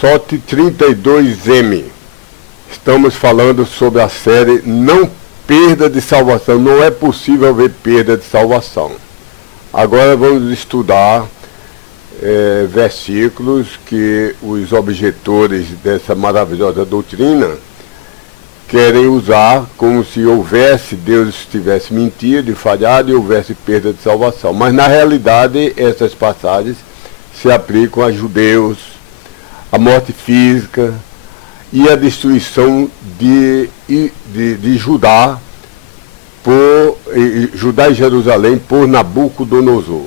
SOT 32M. Estamos falando sobre a série Não Perda de Salvação. Não é possível haver perda de salvação. Agora vamos estudar versículos que os objetores dessa maravilhosa doutrina querem usar como se houvesse, Deus tivesse mentido e falhado e houvesse perda de salvação. Mas na realidade essas passagens se aplicam a judeus, a morte física e a destruição de Judá e Jerusalém por Nabucodonosor.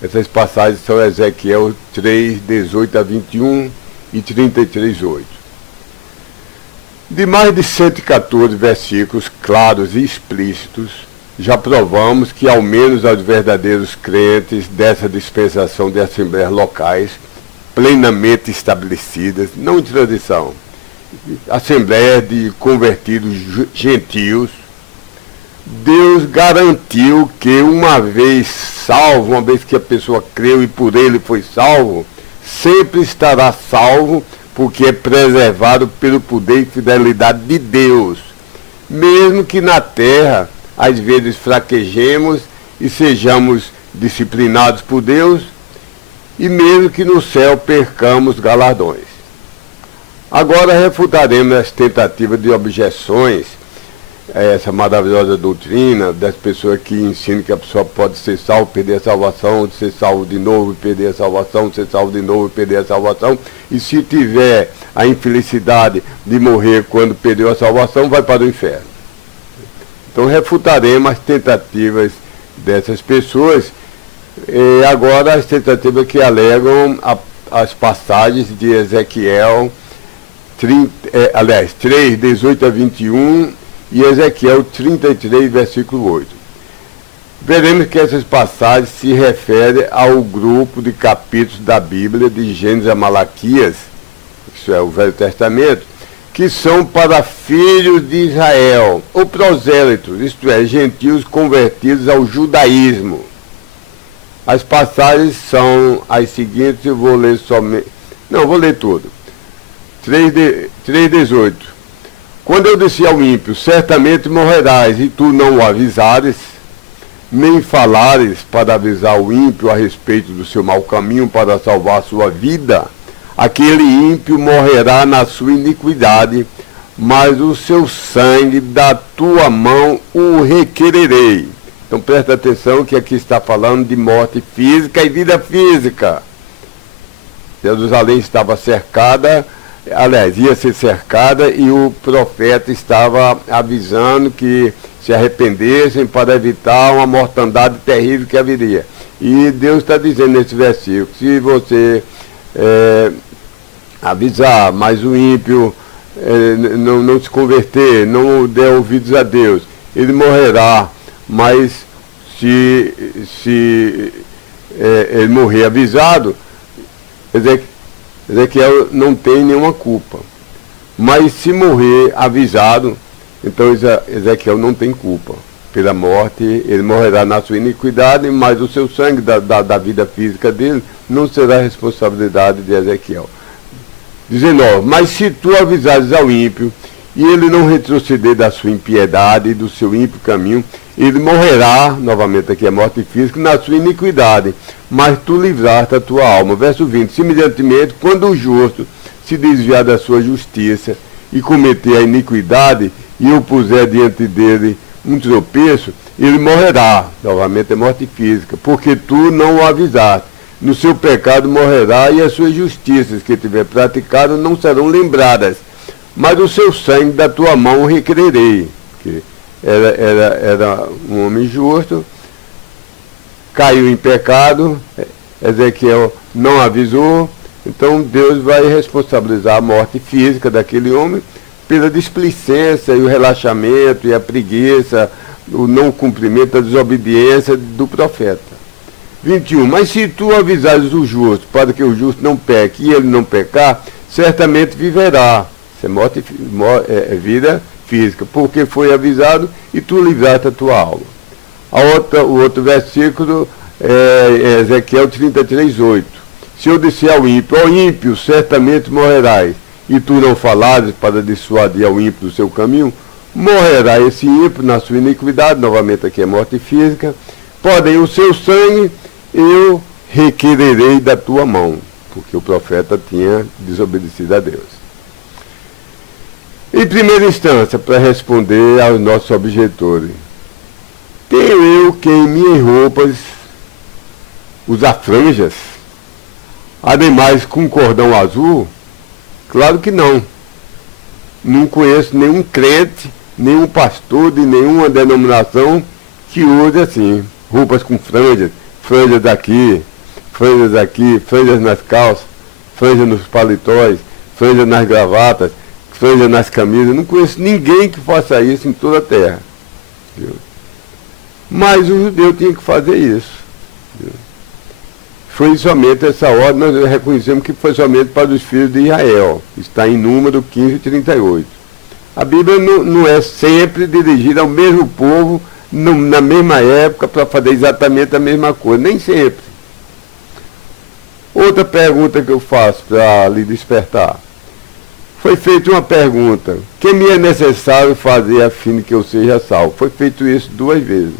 Essas passagens são Ezequiel 3, 18 a 21 e 33, 8. De mais de 114 versículos claros e explícitos, já provamos que ao menos aos verdadeiros crentes dessa dispensação de assembleias locais, plenamente estabelecidas, não de tradição, assembleias de convertidos gentios, Deus garantiu que uma vez salvo, uma vez que a pessoa creu e por ele foi salvo, sempre estará salvo, porque é preservado pelo poder e fidelidade de Deus. Mesmo que na terra, às vezes fraquejemos e sejamos disciplinados por Deus, e mesmo que no céu percamos galardões. Agora refutaremos as tentativas de objeções a essa maravilhosa doutrina das pessoas que ensinam que a pessoa pode ser salvo, perder a salvação, ser salvo de novo e perder a salvação, ser salvo de novo e perder a salvação, e se tiver a infelicidade de morrer quando perdeu a salvação, vai para o inferno. Então refutaremos as tentativas dessas pessoas, e agora as tentativas que alegam as passagens de Ezequiel 3, 18 a 21 e Ezequiel 33, versículo 8. Veremos que essas passagens se referem ao grupo de capítulos da Bíblia, de Gênesis a Malaquias, isso é o Velho Testamento, que são para filhos de Israel, ou prosélitos, isto é, gentios convertidos ao judaísmo. As passagens são as seguintes, eu vou ler somente... Não, vou ler tudo. 3:18. Quando eu disse ao ímpio, certamente morrerás, e tu não o avisares, nem falares para avisar o ímpio a respeito do seu mau caminho para salvar a sua vida, aquele ímpio morrerá na sua iniquidade, mas o seu sangue da tua mão o requererei. Então presta atenção que aqui está falando de morte física e vida física. Jerusalém estava cercada, aliás, ia ser cercada, e o profeta estava avisando que se arrependessem para evitar uma mortandade terrível que haveria. E Deus está dizendo nesse versículo, se você avisar, mas o ímpio não se converter, não der ouvidos a Deus, ele morrerá, mas se ele morrer avisado, Ezequiel não tem nenhuma culpa. Mas se morrer avisado, então Ezequiel não tem culpa. Pela morte, ele morrerá na sua iniquidade, mas o seu sangue da vida física dele não será responsabilidade de Ezequiel. 19. Mas se tu avisares ao ímpio, e ele não retroceder da sua impiedade e do seu ímpio caminho, ele morrerá, novamente aqui a morte física, na sua iniquidade, mas tu livraste a tua alma. Verso 20. Semelhantemente, quando o justo se desviar da sua justiça e cometer a iniquidade, e eu puser diante dele um tropeço, ele morrerá, novamente é morte física, porque tu não o avisaste. No seu pecado morrerá, e as suas justiças que tiver praticado não serão lembradas, mas o seu sangue da tua mão requererei. Que era um homem justo, caiu em pecado, Ezequiel não avisou, então Deus vai responsabilizar a morte física daquele homem pela displicência e o relaxamento e a preguiça, o não cumprimento, a desobediência do profeta. 21. Mas se tu avisares o justo, para que o justo não peque e ele não pecar, certamente viverá. Isso é vida física, porque foi avisado e tu livraste a tua alma. O outro versículo é Ezequiel 33, 8. Se eu disser ao ímpio, ó ímpio, certamente morrerás, e tu não falares para dissuadir ao ímpio do seu caminho, morrerá esse ímpio na sua iniquidade, novamente aqui é morte física, porém o seu sangue eu requererei da tua mão, porque o profeta tinha desobedecido a Deus. Em primeira instância, para responder aos nossos objetores, tenho eu que em minhas roupas usar franjas, ademais com cordão azul? Claro que não. Não conheço nenhum crente, nenhum pastor de nenhuma denominação que use assim, roupas com franjas, franjas aqui, franjas nas calças, franjas nos paletós, franjas nas gravatas, franjas nas camisas. Não conheço ninguém que faça isso em toda a terra. Viu? Mas o judeu tinha que fazer isso. Viu? Foi somente essa ordem, nós reconhecemos que foi somente para os filhos de Israel. Está em Número 15:38. A Bíblia não é sempre dirigida ao mesmo povo, na mesma época, para fazer exatamente a mesma coisa. Nem sempre. Outra pergunta que eu faço para lhe despertar. Foi feita uma pergunta: que me é necessário fazer a fim de que eu seja salvo? Foi feito isso 2 vezes,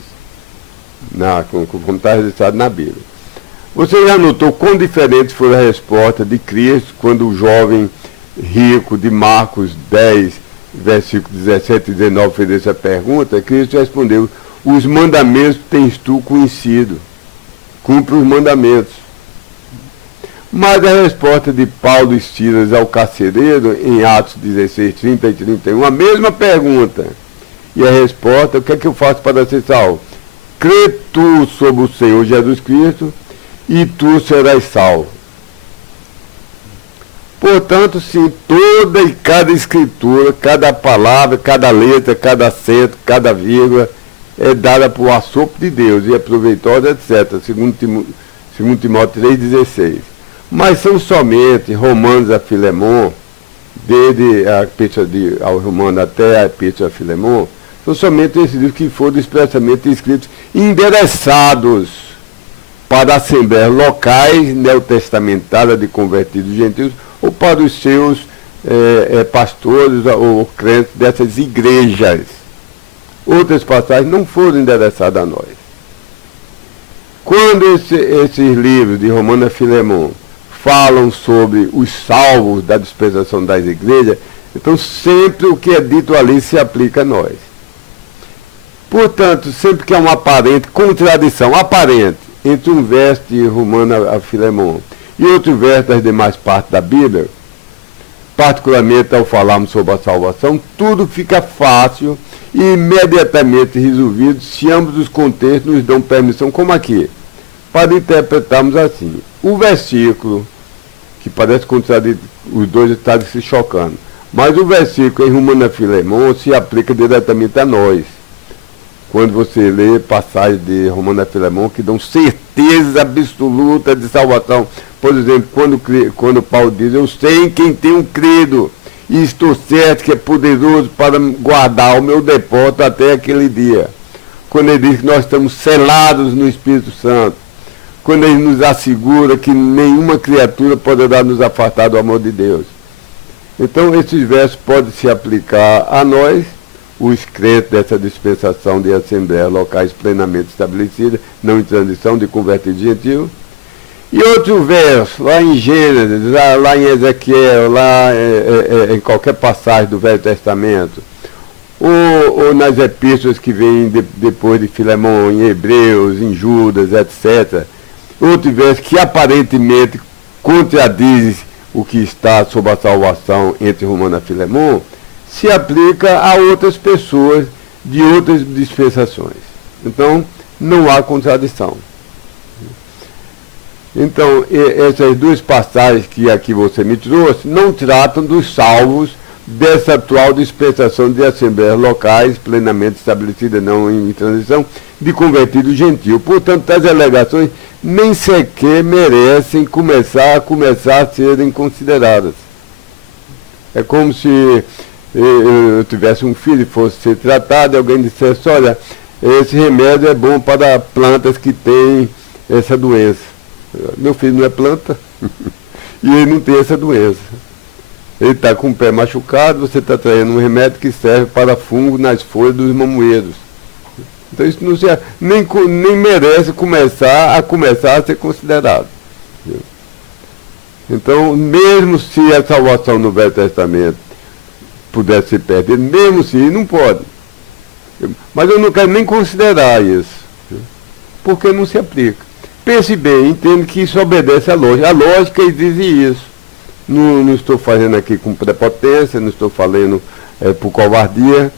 como está registrado na Bíblia. Você já notou quão diferente foi a resposta de Cristo quando o jovem rico de Marcos 10, versículos 17 e 19 fez essa pergunta? Cristo respondeu: os mandamentos tens tu conhecido, cumpre os mandamentos. Mas a resposta de Paulo e Silas ao carcereiro, em Atos 16, 30 e 31, a mesma pergunta. E a resposta: o que é que eu faço para ser salvo? Crê tu sobre o Senhor Jesus Cristo, e tu serás salvo. Portanto, sim, toda e cada escritura, cada palavra, cada letra, cada acento, cada vírgula é dada por assopro de Deus e é proveitosa, etc. Segundo Timóteo 3,16. Mas são somente Romanos a Filemon, desde a Epístola ao Romano até a Epístola a Filemon, são somente esses livros que foram expressamente escritos, endereçados para assembleias locais neotestamentárias de convertidos gentios ou para os seus pastores ou crentes dessas igrejas. Outras passagens não foram endereçadas a nós. Quando esses livros de Romano a Filemon falam sobre os salvos da dispensação das igrejas, então sempre o que é dito ali se aplica a nós. Portanto, sempre que há uma aparente contradição, aparente, entre um verso de Romano a Filemon e outro verso das demais partes da Bíblia, particularmente ao falarmos sobre a salvação, tudo fica fácil e imediatamente resolvido se ambos os contextos nos dão permissão, como aqui, para interpretarmos assim. O versículo, que parece contraditório, os dois estão se chocando, mas o versículo em Romano a Filemon se aplica diretamente a nós. Quando você lê passagens de Romano a Filemon que dão certeza absoluta de salvação. Por exemplo, quando Paulo diz: eu sei em quem tenho crido, e estou certo que é poderoso para guardar o meu depósito até aquele dia. Quando ele diz que nós estamos selados no Espírito Santo. Quando ele nos assegura que nenhuma criatura poderá nos afastar do amor de Deus. Então, esses versos podem se aplicar a nós, os crentes dessa dispensação de assembleias locais plenamente estabelecidas, não em transição de convertido gentil. E outro verso, lá em Gênesis, lá em Ezequiel, lá em qualquer passagem do Velho Testamento, ou nas epístolas que vêm depois de Filemon, em Hebreus, em Judas, etc. Outro verso que aparentemente contradiz o que está sobre a salvação entre Romano e Filemon, se aplica a outras pessoas de outras dispensações. Então, não há contradição. Então, essas 2 passagens que aqui você me trouxe não tratam dos salvos dessa atual dispensação de assembleias locais plenamente estabelecidas, não em transição, de convertido gentil. Portanto, as alegações nem sequer merecem começar a serem consideradas. É como se eu tivesse um filho e fosse ser tratado e alguém dissesse: olha, esse remédio é bom para plantas que têm essa doença. Meu filho não é planta e ele não tem essa doença. Ele está com o pé machucado, você está traindo um remédio que serve para fungo nas folhas dos mamoeiros. Então isso não nem merece começar a ser considerado. Então, mesmo se a salvação no Velho Testamento pudesse ser perdida, mesmo se, não pode. Mas eu não quero nem considerar isso, porque não se aplica. Pense bem, entende que isso obedece à lógica. A lógica exige isso. Não estou fazendo aqui com prepotência, não estou falando por covardia,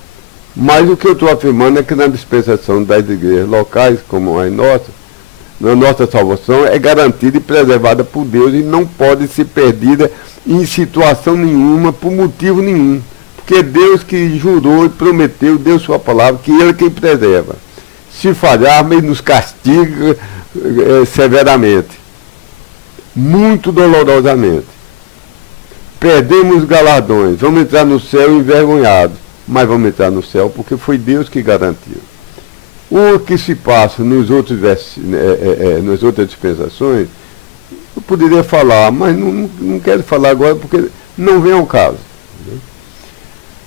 mas o que eu estou afirmando é que na dispensação das igrejas locais, como a nossa salvação é garantida e preservada por Deus e não pode ser perdida em situação nenhuma, por motivo nenhum. Porque Deus que jurou e prometeu, deu sua palavra, que Ele é quem preserva. Se falhar, Ele nos castiga severamente, muito dolorosamente. Perdemos galardões, vamos entrar no céu envergonhados, mas vamos entrar no céu porque foi Deus que garantiu. O que se passa nas outras dispensações, eu poderia falar, mas não quero falar agora porque não vem ao caso.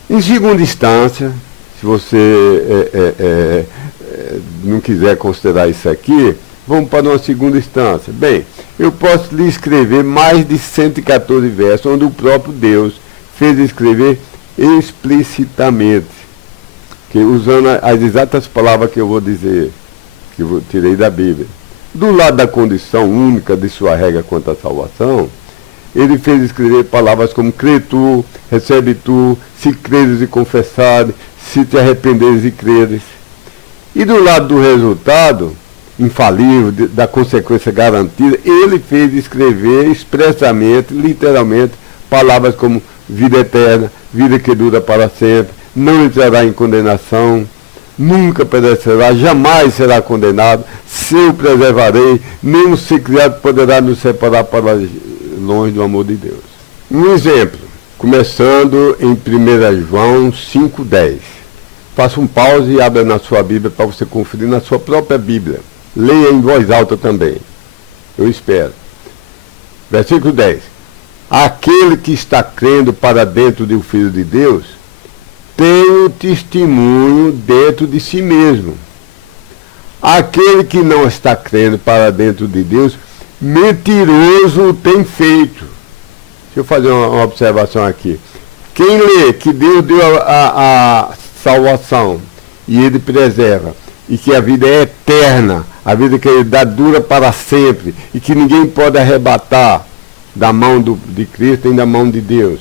Em segunda instância, se você não quiser considerar isso aqui, vamos para uma segunda instância. Bem, eu posso lhe escrever mais de 114 versos, onde o próprio Deus fez escrever explicitamente, usando as exatas palavras que eu vou dizer, que eu tirei da Bíblia. Do lado da condição única de sua regra quanto à salvação, ele fez escrever palavras como crê tu, recebe tu, se creres e confessares, se te arrependeres e creres. E do lado do resultado infalível, da consequência garantida, ele fez escrever expressamente, literalmente, palavras como vida eterna, vida que dura para sempre, não entrará em condenação, nunca perecerá, jamais será condenado, se eu preservarei, nenhum ser criado poderá nos separar para longe do amor de Deus. Um exemplo, começando em 1 João 5,10. Faça um pause e abra na sua Bíblia para você conferir na sua própria Bíblia. Leia em voz alta também. Eu espero. Versículo 10. Aquele que está crendo para dentro do Filho de Deus tem o testemunho dentro de si mesmo. Aquele que não está crendo para dentro de Deus, mentiroso tem feito. Deixa eu fazer uma observação aqui. Quem lê que Deus deu a salvação e Ele preserva, e que a vida é eterna, a vida que Ele dá dura para sempre, e que ninguém pode arrebatar da mão de Cristo nem da mão de Deus.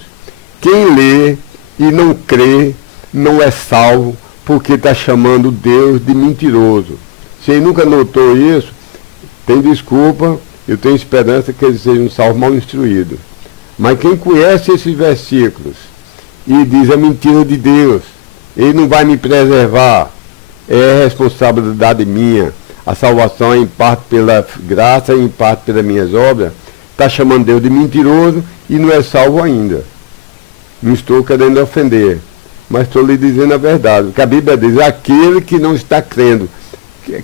Quem lê e não crê, não é salvo, porque está chamando Deus de mentiroso. Se ele nunca notou isso, tem desculpa, eu tenho esperança que ele seja um salvo mal instruído. Mas quem conhece esses versículos e diz a mentira de Deus, ele não vai me preservar, é responsabilidade minha, a salvação é em parte pela graça e em parte pelas minhas obras, está chamando Deus de mentiroso e não é salvo ainda. Não estou querendo ofender, mas estou lhe dizendo a verdade. Porque a Bíblia diz, aquele que não está crendo,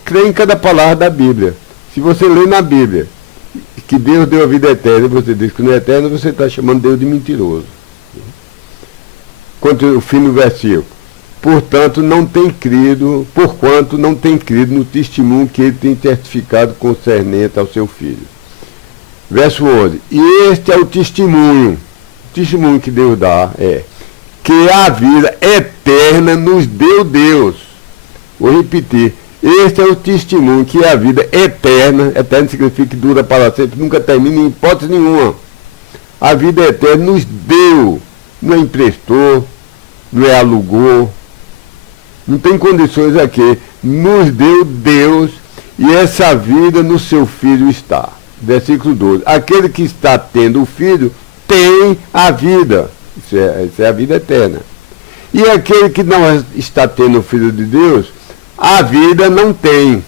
crê em cada palavra da Bíblia. Se você lê na Bíblia que Deus deu a vida eterna e você diz que não é eterna, você está chamando Deus de mentiroso. Quanto o fim do versículo. Porquanto não tem crido no testemunho que ele tem testificado concernente ao seu filho. Verso 11. E este é o testemunho que Deus dá, que a vida eterna nos deu Deus. Vou repetir. Este é o testemunho que a vida eterna significa que dura para sempre, nunca termina em hipótese nenhuma. A vida eterna nos deu, não é emprestou, não é alugou, não tem condições aqui. Nos deu Deus e essa vida no seu Filho está. Versículo 12. Aquele que está tendo o Filho tem a vida. Isso é a vida eterna. E aquele que não está tendo o Filho de Deus, a vida não tem.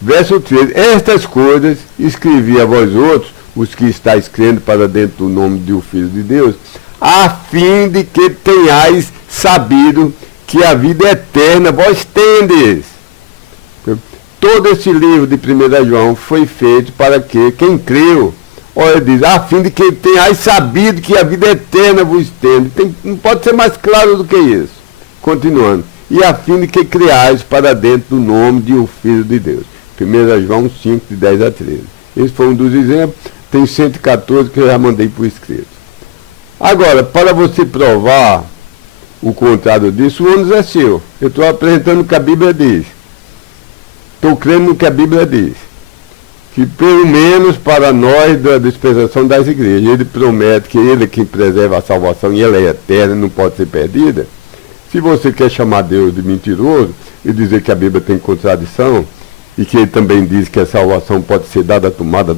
Verso 13. Estas coisas escrevi a vós outros, os que estáis crendo para dentro do nome do Filho de Deus, a fim de que tenhais sabido que a vida eterna vós tendes. todo esse livro de 1 João foi feito para que quem creu, olha, diz, a fim de que tenhais sabido que a vida eterna vos tende. Não pode ser mais claro do que isso. Continuando. E a fim de que criais para dentro do nome de o Filho de Deus. 1 João 5, de 10 a 13. Esse foi um dos exemplos. Tem 114 que eu já mandei por escrito. Agora, para você provar o contrário disso, o ônus é seu. Eu estou apresentando o que a Bíblia diz. Estou crendo no que a Bíblia diz. Que pelo menos para nós da dispensação das igrejas, ele promete que ele é quem preserva a salvação e ela é eterna, não pode ser perdida. Se você quer chamar Deus de mentiroso e dizer que a Bíblia tem contradição, e que ele também diz que a salvação pode ser dada, tomada,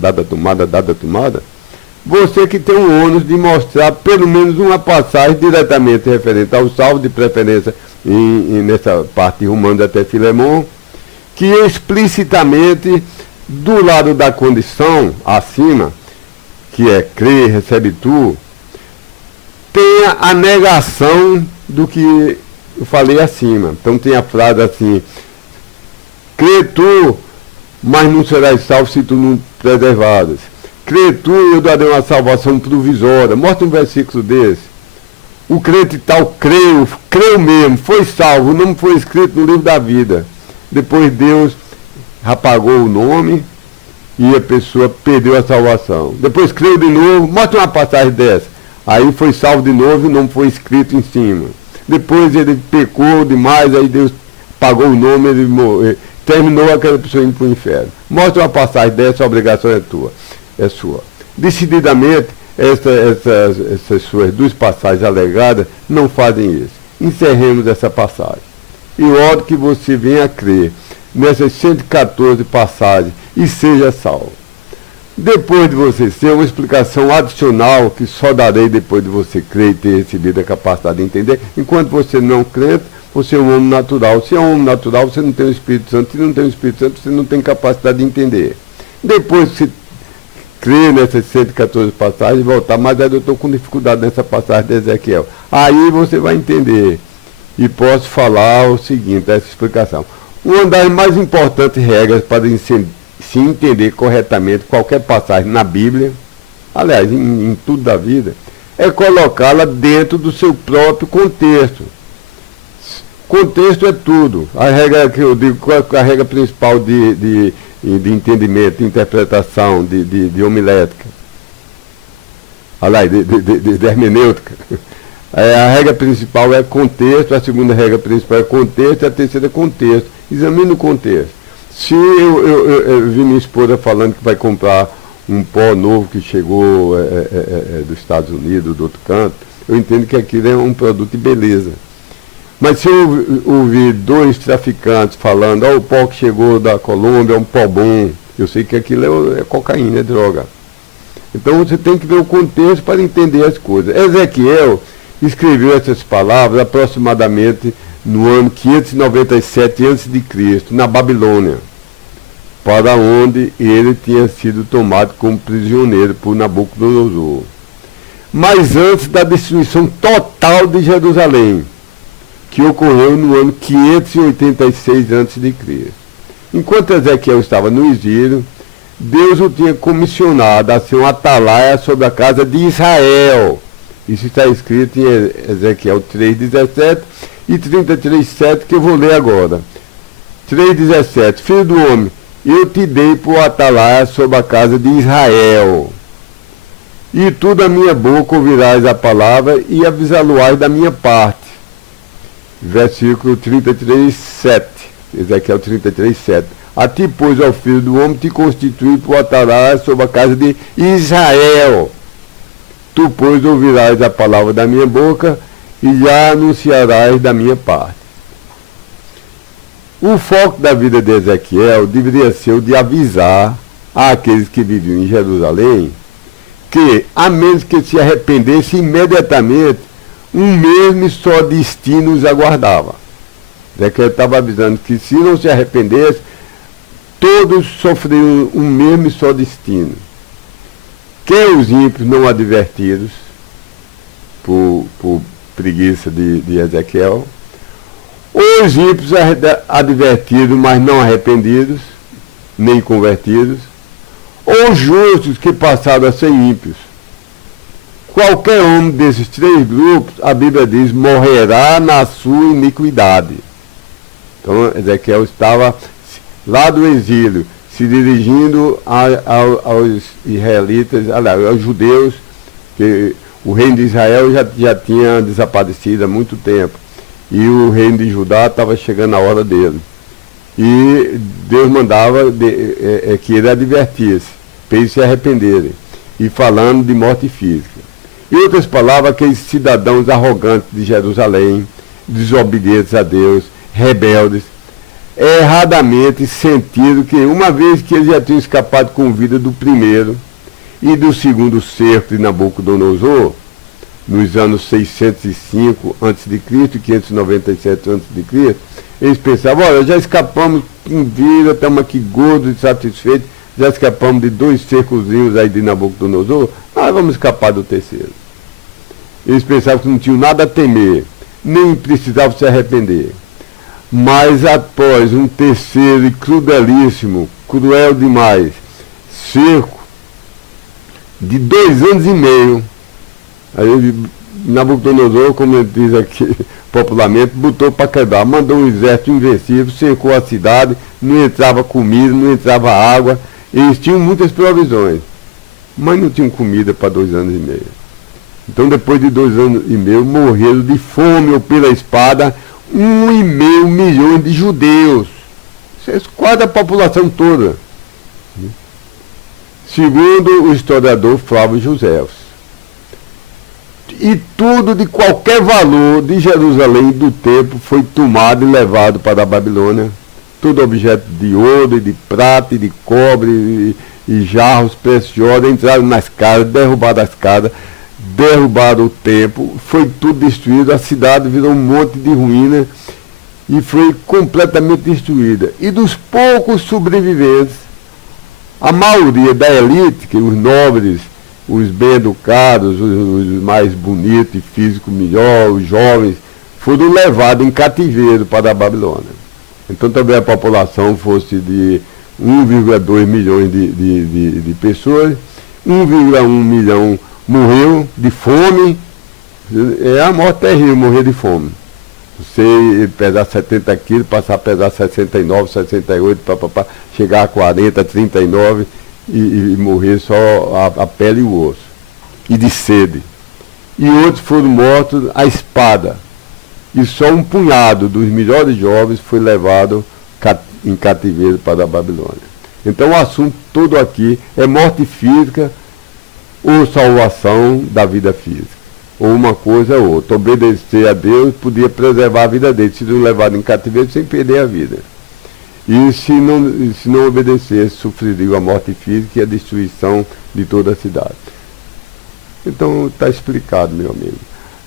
você que tem o ônus de mostrar pelo menos uma passagem diretamente referente ao salvo, de preferência nessa parte de Romanos até Filemão, que explicitamente, do lado da condição acima, que é crer, recebe tu, tenha a negação do que eu falei acima. Então tem a frase assim, crê tu, mas não serás salvo se tu não preservares. Crê tu, eu darei uma salvação provisória. Mostra um versículo desse. O crente tal creu mesmo, foi salvo, não foi escrito no livro da vida. Depois Deus apagou o nome e a pessoa perdeu a salvação. Depois creu de novo, mostra uma passagem dessa. Aí foi salvo de novo e não foi escrito em cima. Depois ele pecou demais, aí Deus apagou o nome, ele morreu. Terminou aquela pessoa indo para o inferno. Mostra uma passagem dessa, a obrigação é tua, é sua. Decididamente, essas suas duas passagens alegadas não fazem isso. Encerremos essa passagem. E oro que você venha a crer nessas 114 passagens e seja salvo. Depois de você ser, uma explicação adicional que só darei depois de você crer e ter recebido a capacidade de entender. Enquanto você não crê, você é um homem natural. Se é um homem natural, você não tem o Espírito Santo. Se não tem o Espírito Santo, você não tem capacidade de entender. Depois que você crê nessas 114 passagens, voltar, mas aí eu estou com dificuldade nessa passagem de Ezequiel. Aí você vai entender. E posso falar o seguinte, essa explicação. Uma das mais importantes regras para se entender corretamente qualquer passagem na Bíblia, aliás, em tudo da vida, é colocá-la dentro do seu próprio contexto. Contexto é tudo. A regra que eu digo, a regra principal de entendimento, de interpretação, de homilética. Aliás, de hermenêutica. A regra principal é contexto, a segunda regra principal é contexto, e a terceira é contexto. Examine o contexto. Se eu vi minha esposa falando que vai comprar um pó novo que chegou dos Estados Unidos, do outro canto, eu entendo que aquilo é um produto de beleza. Mas se eu ouvir dois traficantes falando, o pó que chegou da Colômbia é um pó bom, eu sei que aquilo é cocaína, é droga. Então você tem que ver o contexto para entender as coisas. Ezequiel escreveu essas palavras aproximadamente no ano 597 a.C., na Babilônia, para onde ele tinha sido tomado como prisioneiro por Nabucodonosor. Mas antes da destruição total de Jerusalém, que ocorreu no ano 586 a.C. Enquanto Ezequiel estava no exílio, Deus o tinha comissionado a ser um atalaia sobre a casa de Israel. Isso está escrito em Ezequiel 3,17 e 33,7, que eu vou ler agora. 3,17. Filho do homem, eu te dei por atalaia sobre a casa de Israel. E tu da minha boca ouvirás a palavra e avisá-lo-ás da minha parte. Versículo 33,7. Ezequiel 33,7. A ti, pois, ao filho do homem, te constituí por atalaia sobre a casa de Israel. Tu, pois, ouvirás a palavra da minha boca e já anunciarás da minha parte. O foco da vida de Ezequiel deveria ser o de avisar àqueles que viviam em Jerusalém que, a menos que se arrependesse imediatamente, um mesmo e só destino os aguardava. Ezequiel estava avisando que, se não se arrependesse, todos sofreriam um mesmo e só destino. Quer os ímpios não advertidos, por preguiça de Ezequiel, Os ímpios advertidos, mas não arrependidos, nem convertidos, ou justos que passaram a ser ímpios. Qualquer homem desses três grupos, a Bíblia diz, morrerá na sua iniquidade. Então Ezequiel estava lá do exílio, se dirigindo aos israelitas, aos judeus, que o reino de Israel já tinha desaparecido há muito tempo. E o reino de Judá estava chegando a hora dele. E Deus mandava que ele advertisse, para eles se arrependerem. E falando de morte física. Em outras palavras, aqueles cidadãos arrogantes de Jerusalém, desobedientes a Deus, rebeldes, erradamente sentiram que, uma vez que eles já tinham escapado com vida do primeiro e do segundo cerco de Nabucodonosor, nos anos 605 a.C. e 597 a.C., eles pensavam, olha, já escapamos com vida, estamos aqui gordos e satisfeitos, já escapamos de 2 cercozinhos aí de Nabucodonosor, nós vamos escapar do terceiro. Eles pensavam que não tinham nada a temer, nem precisavam se arrepender. Mas após um terceiro e crudelíssimo, cruel demais, cerco de 2 anos e meio, aí Nabucodonosor, como ele diz aqui popularmente, botou para quebrar, mandou um exército invencível, cercou a cidade, não entrava comida, não entrava água, eles tinham muitas provisões, mas não tinham comida para 2 anos e meio. Então, depois de 2 anos e meio, morreram de fome ou pela espada 1,5 milhão de judeus. Isso é quase a população toda. Segundo o historiador Flávio Joséfos. E tudo de qualquer valor de Jerusalém do tempo foi tomado e levado para a Babilônia. Todo objeto de ouro, de prata, de cobre e jarros preciosos entraram nas casas, derrubaram as casas, derrubaram o templo, foi tudo destruído, a cidade virou um monte de ruína e foi completamente destruída. E dos poucos sobreviventes, a maioria da elite, que os nobres, os bem-educados, os mais bonitos e físico melhor, os jovens, foram levados em cativeiro para a Babilônia. Então talvez a população fosse de 1,2 milhões de pessoas, 1,1 milhão morreu de fome. É a morte terrível, morrer de fome. Você pesar 70 quilos, passar a pesar 69, 68, chegar a 40, 39 e morrer só a pele e o osso. E de sede. E outros foram mortos à espada. E só um punhado dos melhores jovens foi levado em cativeiro para a Babilônia. Então o assunto todo aqui é morte física ou salvação da vida física. Ou uma coisa ou outra. Obedecer a Deus podia preservar a vida dele, se não levado em cativeiro sem perder a vida. E se não obedecesse, sofreria a morte física e a destruição de toda a cidade. Então está explicado, meu amigo.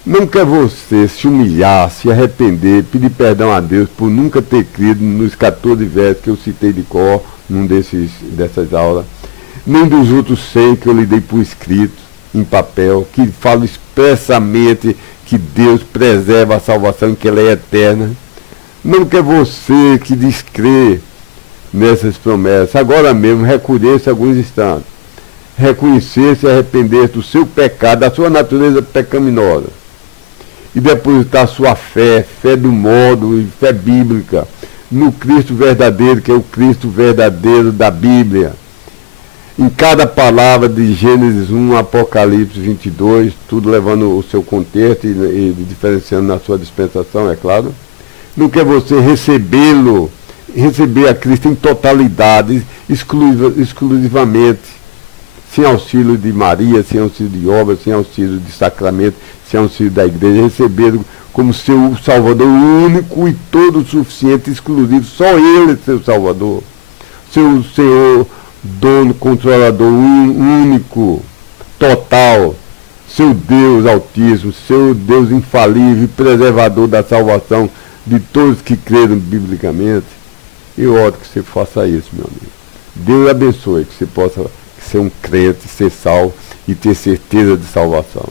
Não quer você se humilhar, se arrepender, pedir perdão a Deus por nunca ter crido nos 14 versos que eu citei de cor num dessas aulas, nem dos outros 100 que eu lhe dei por escrito, em papel, que falam expressamente que Deus preserva a salvação, que ela é eterna. Não quer você que descrê nessas promessas, agora mesmo recolher-se alguns instantes, reconhecer-se e arrepender do seu pecado, da sua natureza pecaminosa, e depositar sua fé do modo e fé bíblica, no Cristo verdadeiro, que é o Cristo verdadeiro da Bíblia. Em cada palavra de Gênesis 1, Apocalipse 22, tudo levando o seu contexto e diferenciando na sua dispensação, é claro. Não quer você recebê-lo, receber a Cristo em totalidade, exclusivamente, sem auxílio de Maria, sem auxílio de obra, sem auxílio de sacramento, sem auxílio da igreja, recebê-lo como seu Salvador único e todo suficiente, exclusivo, só Ele é seu Salvador, seu Senhor, dono, controlador único, total, seu Deus altíssimo, seu Deus infalível, preservador da salvação de todos que creram biblicamente. Eu oro que você faça isso, meu amigo. Deus abençoe, que você possa ser um crente, ser salvo e ter certeza de salvação.